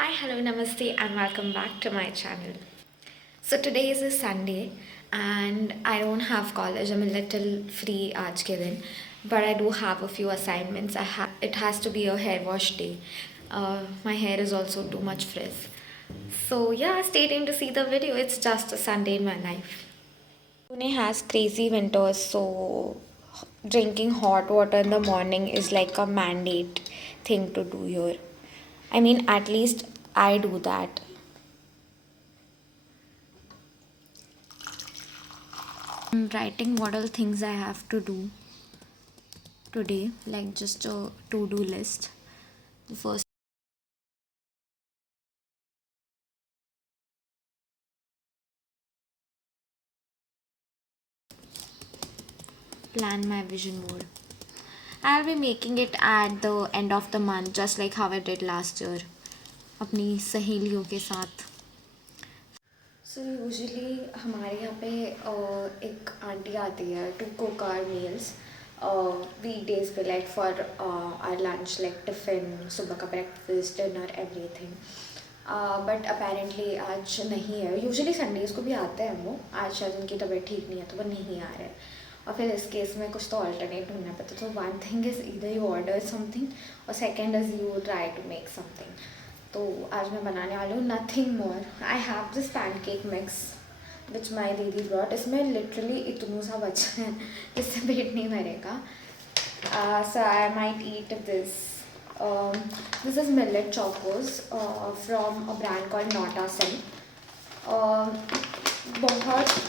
Hi, hello, namaste, and welcome back to my channel. So today is a Sunday, and I don't have college. I'm a little free aaj ke din, but I do have a few assignments. It has to be a hair wash day. My hair is also too much frizz. So yeah, stay tuned to see the video. It's just a Sunday in my life. Pune has crazy winters, so drinking hot water in the morning is like a mandate thing to do here. I mean, at least I do that. I'm writing what all things I have to do today, like just a to do list. The first, plan my vision board. I'll be making it at the end of the month, just like how I did last year, अपनी सहेलियों के साथ. So usually हमारे यहाँ पे एक आंटी आती है to cook our meals weekdays पे, like for our lunch, like tiffin, सुबह का breakfast, dinner, everything. But apparently आज नहीं है. यूजुअली संडेज़ को भी आते हैं वो. आज शायद उनकी तबीयत ठीक नहीं है तो वो नहीं आ रहे हैं. और फिर इस केस में कुछ तो ऑल्टरनेट ढूंढना पड़ता. तो वन थिंग इज़ इधर यू ऑर्डर समथिंग और second is you try to make something. तो आज मैं बनाने वाली हूँ nothing more. I have this pancake mix which my दीदी ब्रॉट. इसमें लिटरली इतना सा बचा है जिससे पेट नहीं भरेगा. So I might eat this. This is millet chocos from a brand called Nota Sen. बहुत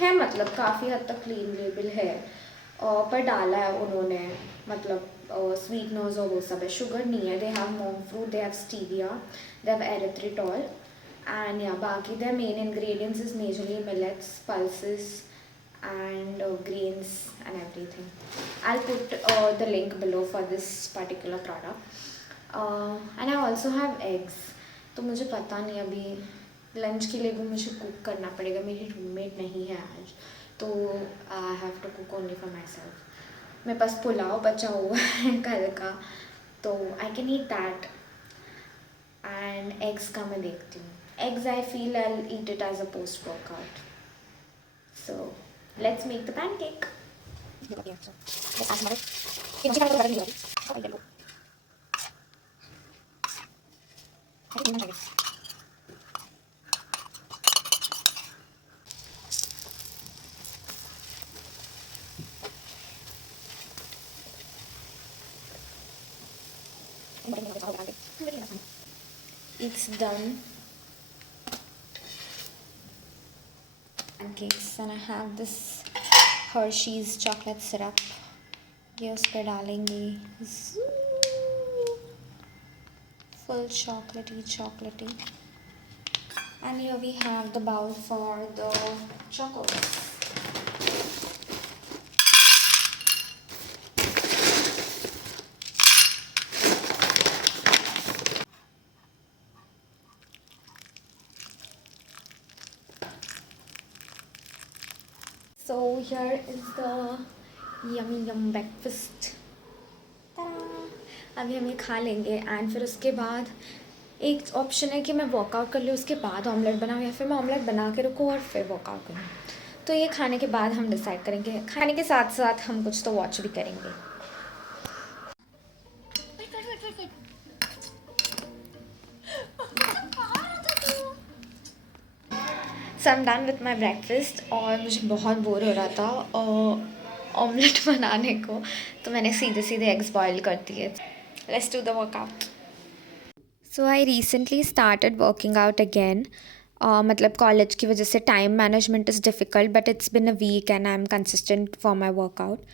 है, मतलब काफ़ी हद तक क्लीन लेबल है. पर डाला है उन्होंने, मतलब स्वीटनर्स और वो सब है. शुगर नहीं है. They have monk fruit, they have stevia, they have erythritol, and या बाकी their main ingredients is majorly millets, pulses, and grains and everything. I'll put the link below for this particular product. And I also have eggs. तो मुझे पता नहीं, अभी लंच के लिए भी मुझे कुक करना पड़ेगा. मेरी रूममेट नहीं है आज, तो I have to cook only for myself. मेरे पास पुलाव बचा हुआ है कल का, तो I can eat that. And eggs का मैं देखती हूँ. Eggs I feel I eat it as a post workout. So let's make the pancake. It's done. Pancakes, and I have this Hershey's chocolate syrup. ये उस पर डालेंगे. Full chocolatey. And here we have the bowl for the chocos. So here is the yum breakfast. अभी हम ये खा लेंगे, एंड फिर उसके बाद एक ऑप्शन है कि मैं वर्कआउट कर लूँ, उसके बाद ऑमलेट बनाऊँ, या फिर मैं ऑमलेट बना के रखूँ और फिर वर्कआउट करूँ. तो ये खाने के बाद हम डिसाइड करेंगे. खाने के साथ साथ हम कुछ तो वॉच भी करेंगे. So I am done with my breakfast. और मुझे बहुत बोर हो रहा था ऑमलेट बनाने को, तो मैंने सीधे सीधे एग्स बॉयल कर दिए. Let's do the workout. So I recently started working out again. मतलब कॉलेज की वजह से time management is difficult, but it's been a week and I am consistent for my workout.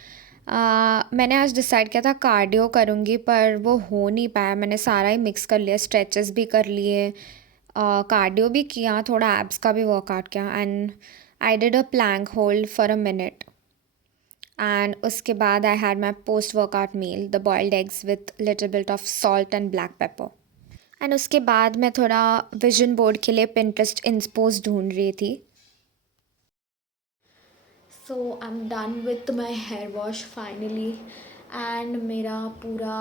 मैंने आज डिसाइड किया था कार्डियो करूँगी, पर वो हो नहीं पाया. मैंने सारा ही मिक्स कर लिया. स्ट्रेचेस भी कर लिए, कार्डियो भी किया, थोड़ा एब्स का भी वर्कआउट किया, and I did a plank hold for a minute. And उसके बाद I had my post workout meal, the boiled eggs with little bit of salt and black pepper. And उसके बाद मैं थोड़ा विजन बोर्ड के लिए पिंटरेस्ट इंस्पोज ढूंढ रही थी. So I am done with my hair wash finally, and मेरा पूरा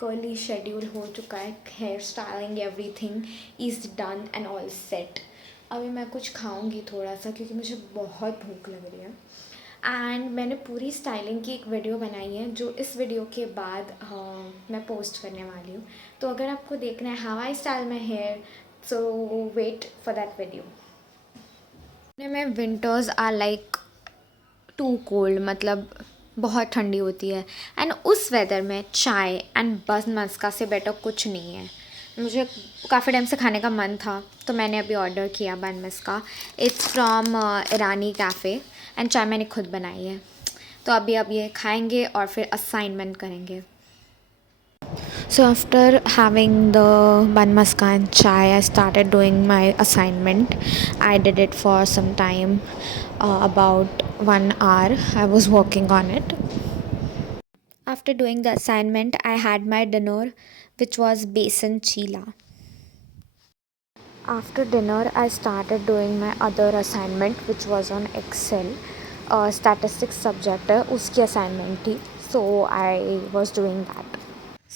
कर्ली शेड्यूल हो चुका है, hair styling everything is done and all set. अभी मैं कुछ खाऊंगी थोड़ा सा क्योंकि मुझे बहुत भूख लग रही है। एंड मैंने पूरी स्टाइलिंग की एक वीडियो बनाई है जो इस वीडियो के बाद मैं पोस्ट करने वाली हूँ। तो अगर आपको देखना है how I style my hair, so wait for that video. में winters are like too cold, मतलब बहुत ठंडी होती है। एंड उस वेदर में चाय एंड बस मस्का से बेटर कुछ नहीं है। मुझे काफ़ी टाइम से खाने का मन था तो मैंने अभी ऑर्डर किया bun maska. It's from Irani cafe and चाय मैंने खुद बनाई है। तो अभी अब ये खाएंगे और फिर असाइनमेंट करेंगे। So after having the bun maska and chai, I started doing my assignment. I did it for some time, about 1 hour. I was working on it. After doing the assignment, I had my dinner, which was besan chila. After dinner, I started doing my other assignment, which was on Excel. Statistics subject है उसकी assignment थी, so I was doing that.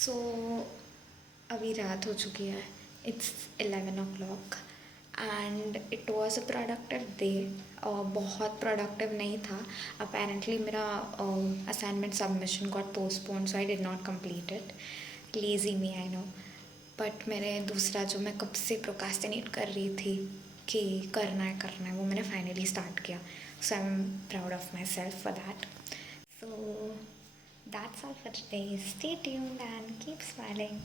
So अभी रात हो चुकी है, इट्स 11 o'clock and it was a productive day. बहुत प्रोडक्टिव नहीं था। अपेरेंटली मेरा assignment submission got postponed, so I did not complete it. Lazy me, I know. But मेरे दूसरा जो मैं कब से प्रोकास्टिनेट कर रही थी कि करना है वो मैंने फाइनली स्टार्ट किया। So I am proud of myself for that. So that's all for today. Stay tuned and keep smiling.